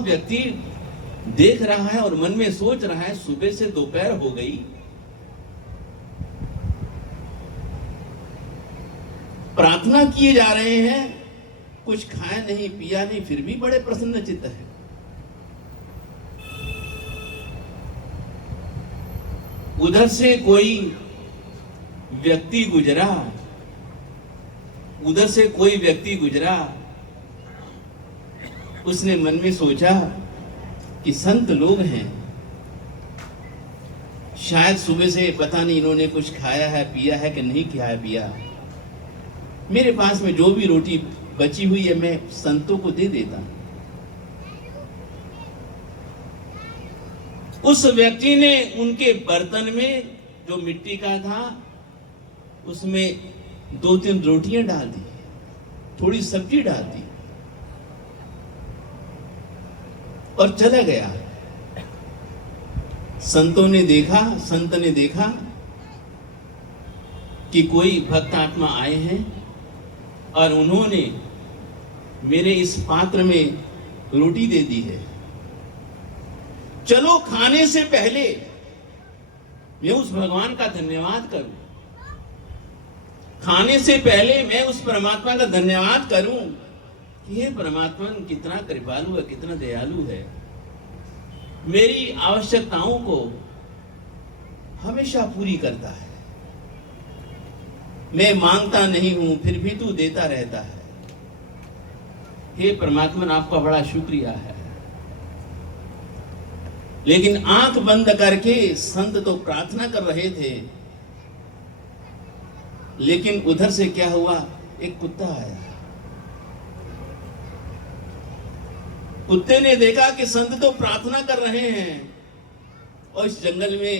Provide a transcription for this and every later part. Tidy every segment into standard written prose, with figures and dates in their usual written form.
व्यक्ति देख रहा है और मन में सोच रहा है, सुबह से दोपहर हो गई, प्रार्थना किए जा रहे हैं, कुछ खाया नहीं पिया नहीं, फिर भी बड़े प्रसन्न चित्त है। उधर से कोई व्यक्ति गुजरा, उसने मन में सोचा कि संत लोग हैं, शायद सुबह से पता नहीं इन्होंने कुछ खाया है पिया है कि नहीं खाया पिया, मेरे पास में जो भी रोटी बची हुई है मैं संतों को दे देता हूं। उस व्यक्ति ने उनके बर्तन में जो मिट्टी का था उसमें 2-3 रोटियां डाल दी, थोड़ी सब्जी डाल दी और चला गया। संत ने देखा कि कोई भक्त आत्मा आए हैं और उन्होंने मेरे इस पात्र में रोटी दे दी है, चलो खाने से पहले मैं उस भगवान का धन्यवाद करूं, खाने से पहले मैं उस परमात्मा का धन्यवाद करूं कि हे परमात्मा कितना कृपालु है, कितना दयालु है, मेरी आवश्यकताओं को हमेशा पूरी करता है, मैं मांगता नहीं हूं फिर भी तू देता रहता है। हे परमात्मा आपका बड़ा शुक्रिया है। लेकिन आंख बंद करके संत तो प्रार्थना कर रहे थे, लेकिन उधर से क्या हुआ, एक कुत्ता आया। कुत्ते ने देखा कि संत तो प्रार्थना कर रहे हैं और इस जंगल में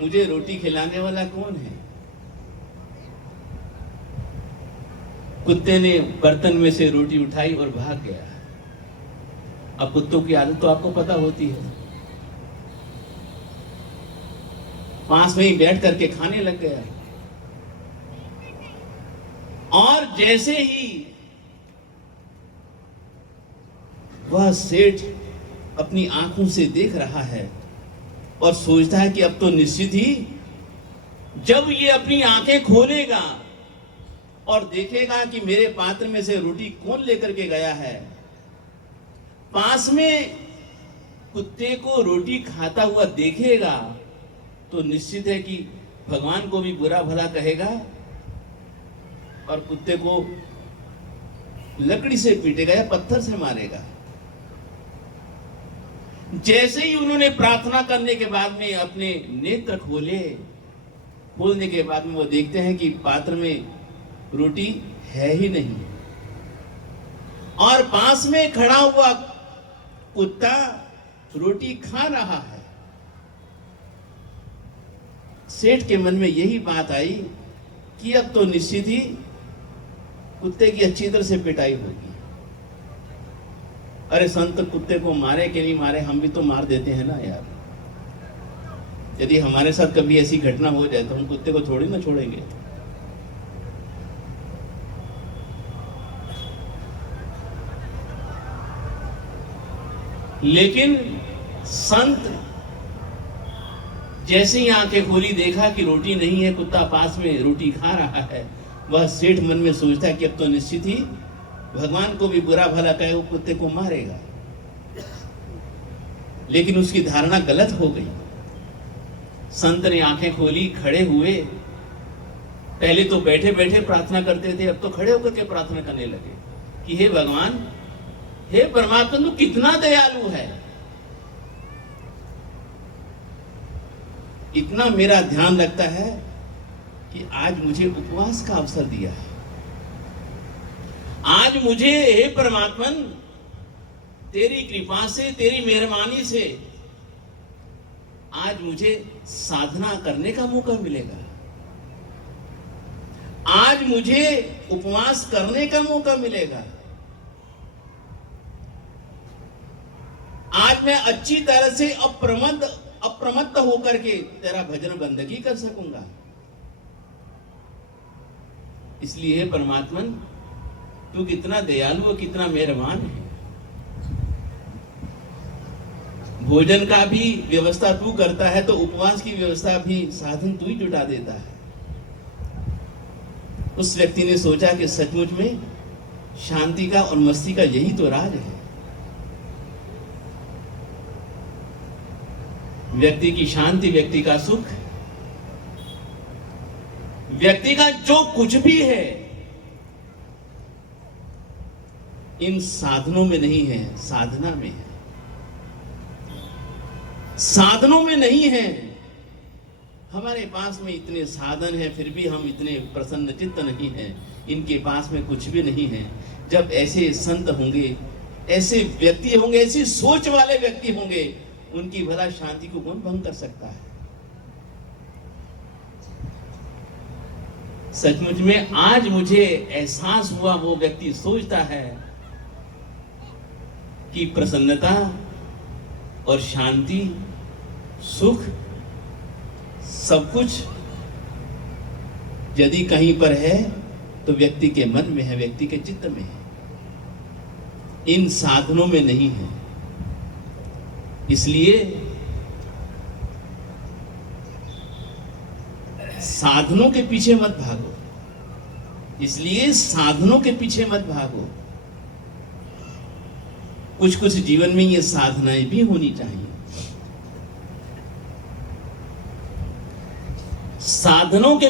मुझे रोटी खिलाने वाला कौन है। कुत्ते ने बर्तन में से रोटी उठाई और भाग गया। अब कुत्तों की आदत तो आपको पता होती है, पास में ही बैठ करके खाने लग गया। और जैसे ही वह सेठ अपनी आंखों से देख रहा है और सोचता है कि अब तो निश्चित ही जब ये अपनी आंखें खोलेगा और देखेगा कि मेरे पात्र में से रोटी कौन लेकर के गया है, पास में कुत्ते को रोटी खाता हुआ देखेगा तो निश्चित है कि भगवान को भी बुरा भला कहेगा और कुत्ते को लकड़ी से पीटेगा या पत्थर से मारेगा। जैसे ही उन्होंने प्रार्थना करने के बाद में अपने नेत्र खोलने के बाद में वो देखते हैं कि पात्र में रोटी है ही नहीं और पास में खड़ा हुआ कुत्ता रोटी खा रहा है। सेठ के मन में यही बात आई कि अब तो निश्चित ही कुत्ते की अच्छी तरह से पिटाई होगी। अरे संत कुत्ते को मारे कि नहीं मारे, हम भी तो मार देते हैं ना यार। यदि हमारे साथ कभी ऐसी घटना हो जाए तो हम कुत्ते को थोड़ी ना छोड़ेंगे। लेकिन संत जैसे ही आंखें खोली, देखा कि रोटी नहीं है, कुत्ता पास में रोटी खा रहा है, वह सेठ मन में सोचता है कि अब तो निश्चित ही भगवान को भी बुरा भला कहे वो कुत्ते को मारेगा। लेकिन उसकी धारणा गलत हो गई। संत ने आंखें खोली, खड़े हुए, पहले तो बैठे बैठे प्रार्थना करते थे, अब तो खड़े होकर के प्रार्थना करने लगे कि हे भगवान, हे परमात्मा तू कितना दयालु है, इतना मेरा ध्यान रखता है कि आज मुझे उपवास का अवसर दिया है। आज मुझे हे परमात्मन तेरी कृपा से, तेरी मेहरबानी से आज मुझे साधना करने का मौका मिलेगा, आज मुझे उपवास करने का मौका मिलेगा, आज मैं अच्छी तरह से अप्रमत्त होकर के तेरा भजन बंदगी कर सकूंगा। इसलिए परमात्मन तू कितना दयालु और कितना मेहरबान है। भोजन का भी व्यवस्था तू करता है तो उपवास की व्यवस्था भी साधन तू ही जुटा देता है। उस व्यक्ति ने सोचा कि सचमुच में शांति का और मस्ती का यही तो राज है। व्यक्ति की शांति, व्यक्ति का सुख, व्यक्ति का जो कुछ भी है, इन साधनों में नहीं है, साधना में है। साधनों में नहीं है। हमारे पास में इतने साधन हैं, फिर भी हम इतने प्रसन्न चित्त नहीं हैं। इनके पास में कुछ भी नहीं है। जब ऐसे संत होंगे, ऐसे व्यक्ति होंगे, ऐसी सोच वाले व्यक्ति होंगे, उनकी भला शांति को कौन भंग कर सकता है? सचमुच में आज मुझे एहसास हुआ, वो व्यक्ति सोचता है कि प्रसन्नता और शांति, सुख, सब कुछ यदि कहीं पर है तो व्यक्ति के मन में है, व्यक्ति के चित्त में है, इन साधनों में नहीं है। इसलिए साधनों के पीछे मत भागो, इसलिए साधनों के पीछे मत भागो। कुछ कुछ जीवन में ये साधनाएं भी होनी चाहिए। साधनों के